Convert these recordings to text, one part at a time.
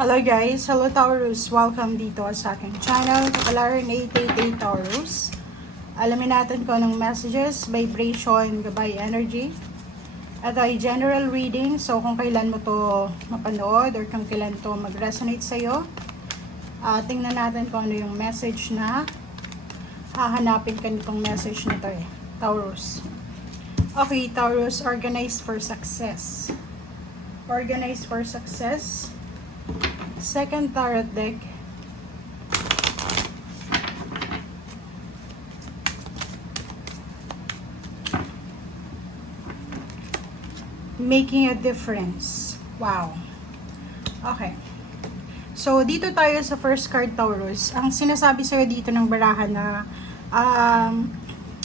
Hello guys! Hello Taurus! Welcome dito sa aking channel, Kapalaran 888 Taurus. Alamin natin kung anong messages, vibration, gabay energy. Ito ay general reading, so kung kailan mo to mapanood or kung kailan to mag-resonate sa'yo. Tingnan natin kung ano yung message na hahanapin ka nitong message nito Taurus. Okay, Taurus, organized for success. Organized for success. Second tarot deck. Making a difference. Wow. Okay. So, dito tayo sa first card, Taurus. Ang sinasabi sa'yo dito ng barahan na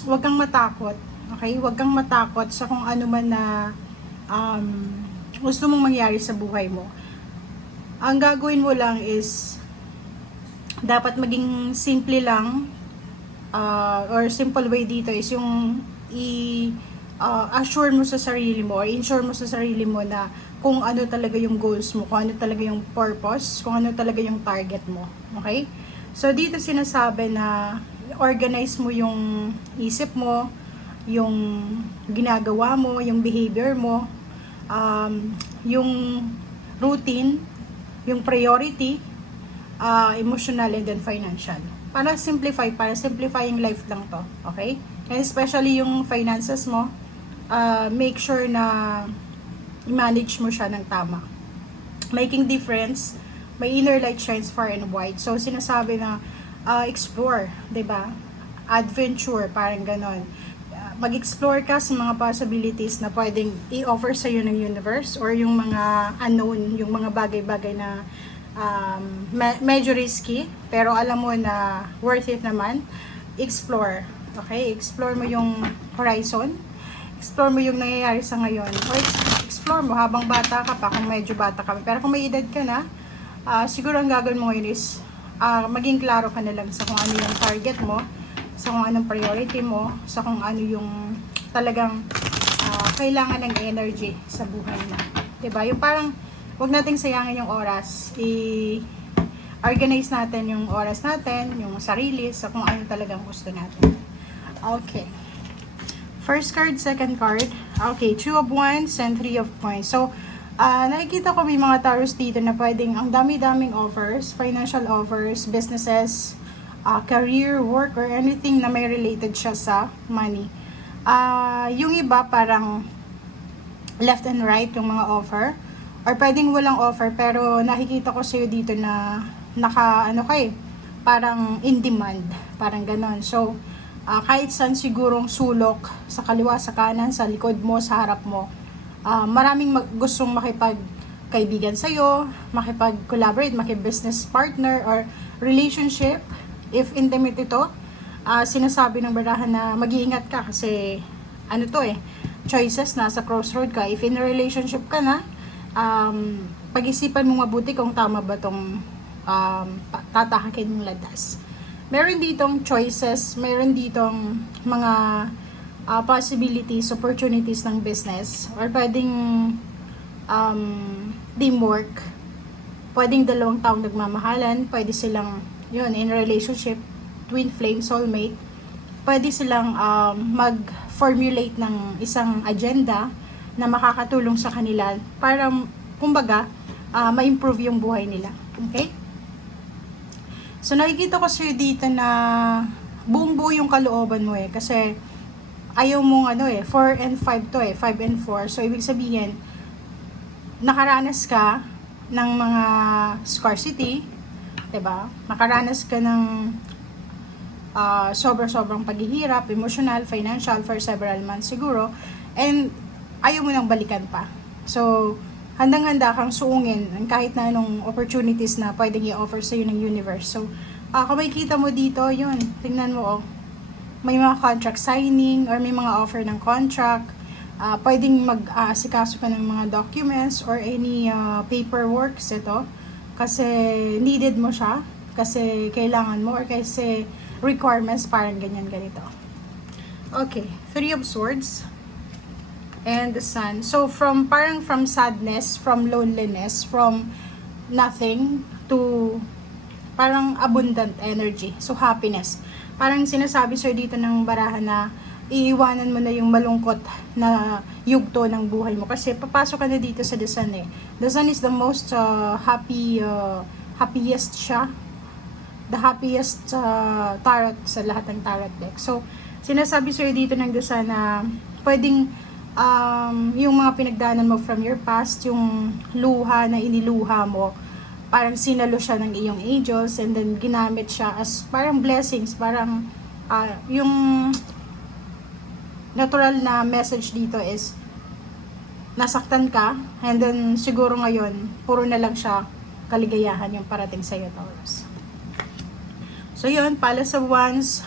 huwag kang matakot. Okay? Huwag kang matakot sa kung ano man na gusto mong mangyari sa buhay mo. Ang gagawin mo lang is dapat maging simple lang or simple way dito is yung assure mo sa sarili mo or ensure mo sa sarili mo na kung ano talaga yung goals mo, kung ano talaga yung purpose, kung ano talaga yung target mo. Okay? So dito sinasabi na organize mo yung isip mo, yung ginagawa mo, yung behavior mo, yung routine, yung priority, emotional and then financial. Para simplifying life lang to. Okay? And especially yung finances mo, make sure na i-manage mo siya ng tama. Making difference, may inner light shines far and wide. So, sinasabi na explore, 'di ba? Adventure, parang ganon. Mag-explore ka sa mga possibilities na pwedeng i-offer sa iyo ng universe or yung mga unknown, yung mga bagay-bagay na medyo risky, pero alam mo na worth it naman. Explore. Okay? Explore mo yung horizon. Explore mo yung nangyayari sa ngayon. Or explore mo habang bata ka pa, kung medyo bata ka. Pero kung may edad ka na, siguro ang gagawin mo ngayon is maging klaro ka na lang sa kung ano yung target mo, sa kung anong priority mo, sa kung ano yung talagang kailangan ng energy sa buhay mo. Diba? Yung parang, huwag nating sayangin yung oras. I-organize natin yung oras natin, yung sarili, sa kung ano talagang gusto natin. Okay. First card, second card. Okay, 2 of Wands and 3 of Coins. So, nakikita ko may mga Taurus dito na pwedeng ang dami-daming offers, financial offers, businesses, career, work, or anything na may related siya sa money. Yung iba parang left and right yung mga offer, or pwedeng walang offer pero nakikita ko sa'yo dito na parang in demand, parang ganon. So kahit saan sigurong sulok, sa kaliwa, sa kanan, sa likod mo, sa harap mo, maraming gustong makipagkaibigan sa'yo, makipag-collaborate, makipag-business partner or relationship. If intimate ito, sinasabi ng barahan na mag-iingat ka kasi choices, nasa crossroad ka. If in a relationship ka na, pag-isipan mo mabuti kung tama ba tong tatahakin mong landas. Meron ditong choices, meron ditong mga possibilities, opportunities ng business, or pwedeng teamwork, pwedeng dalawang taong nagmamahalan, pwede silang in relationship, twin flame, soulmate, pwede silang mag-formulate ng isang agenda na makakatulong sa kanila para, kumbaga, ma-improve yung buhay nila. Okay? So, nakikita ko sa'yo dito na buong-buo yung kalooban mo kasi ayaw mong 4 and 5 to 5 and 4. So, ibig sabihin, nakaranas ka ng mga scarcity, diba? Nakaranas ka ng sobrang paghihirap, emotional, financial, for several months siguro, and ayaw mo nang balikan pa. So, handang-handa kang suungin kahit na anong opportunities na pwedeng i-offer sa'yo ng universe. So, kung makikita mo dito, tingnan mo, may mga contract signing or may mga offer ng contract, pwedeng mag-asikaso ka ng mga documents or any paperwork ito, kasi needed mo siya, kasi kailangan mo, or kasi requirements, parang ganito. Okay, 3 of Swords and the Sun. So, from sadness, from loneliness, from nothing to parang abundant energy. So, happiness. Parang sinasabi sir dito ng barahan na iiwanan mo na yung malungkot na yugto ng buhay mo. Kasi papasok ka na dito sa The Sun eh. The Sun is the most happiest siya. The happiest tarot sa lahat ng tarot deck. So, sinasabi sa'yo dito ng The Sun na pwedeng yung mga pinagdaanan mo from your past, yung luha na iniluha mo, parang sinalo siya ng iyong angels and then ginamit siya as parang blessings, parang yung natural na message dito is nasaktan ka and then siguro ngayon puro na lang siya kaligayahan yung parating sa'yo, Taurus. So yun, Palace of Wands,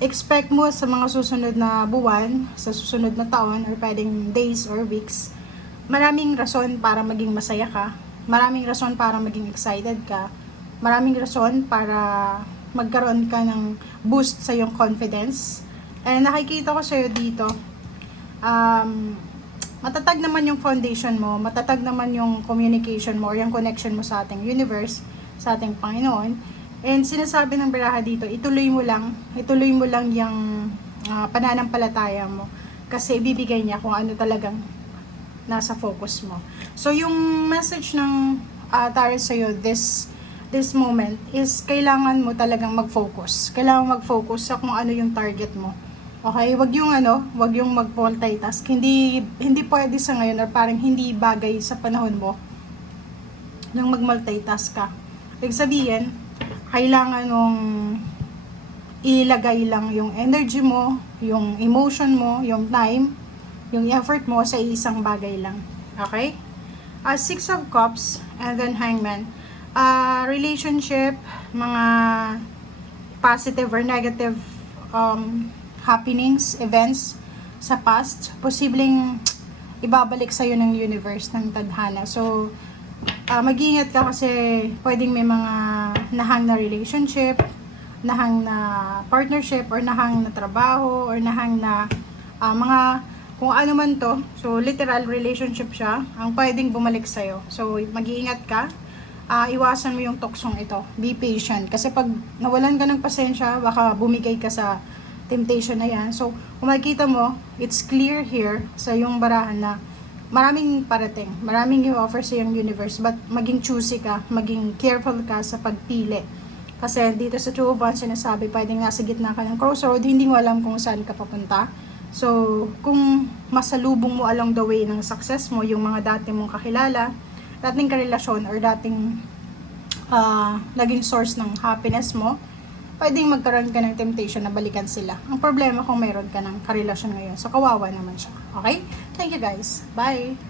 expect mo sa mga susunod na buwan, sa susunod na taon, or pwedeng days or weeks, maraming rason para maging masaya ka, maraming rason para maging excited ka, maraming rason para magkaroon ka ng boost sa iyong confidence. And nakikita ko sa'yo dito, matatag naman yung foundation mo, matatag naman yung communication mo, or yung connection mo sa ating universe, sa ating Panginoon. And sinasabi ng baraha dito, ituloy mo lang yung pananampalataya mo. Kasi ibibigay niya kung ano talagang nasa focus mo. So yung message ng tarot sa'yo this moment is kailangan mo talagang mag-focus. Kailangan mag-focus sa kung ano yung target mo. Okay, wag yung mag-multitask. Hindi pwede sa ngayon, or parang hindi bagay sa panahon mo nang mag-multitask ka. Ibig sabihin, kailangan mong ilagay lang yung energy mo, yung emotion mo, yung time, yung effort mo sa isang bagay lang. Okay? Six of Cups and then Hangman. Relationship, mga positive or negative happenings, events sa past, posibleng ibabalik sa'yo ng universe, ng tadhana. So, mag-iingat ka kasi pwedeng may mga nahang na relationship, nahang na partnership, or nahang na trabaho, or nahang na mga kung ano man to. So, literal relationship siya ang pwedeng bumalik sa'yo. So, mag-iingat ka. Iwasan mo yung toksong ito. Be patient. Kasi pag nawalan ka ng pasensya, baka bumigay ka sa temptation na yan. So, kung makikita mo, it's clear here sa yung barahan na maraming parating, maraming i-offer sa yung universe, but maging choosy ka, maging careful ka sa pagpili. Kasi dito sa Two of Wands, sinasabi, pwedeng nasa gitna ka ng crossroad, hindi mo alam kung saan ka papunta. So, kung masalubong mo along the way ng success mo, yung mga dati mong kakilala, dating karelasyon, or dating naging source ng happiness mo, pwedeng magkaroon ka ng temptation na balikan sila. Ang problema kung mayroon ka ng karelasyon ngayon. So, kawawa naman siya. Okay? Thank you guys. Bye!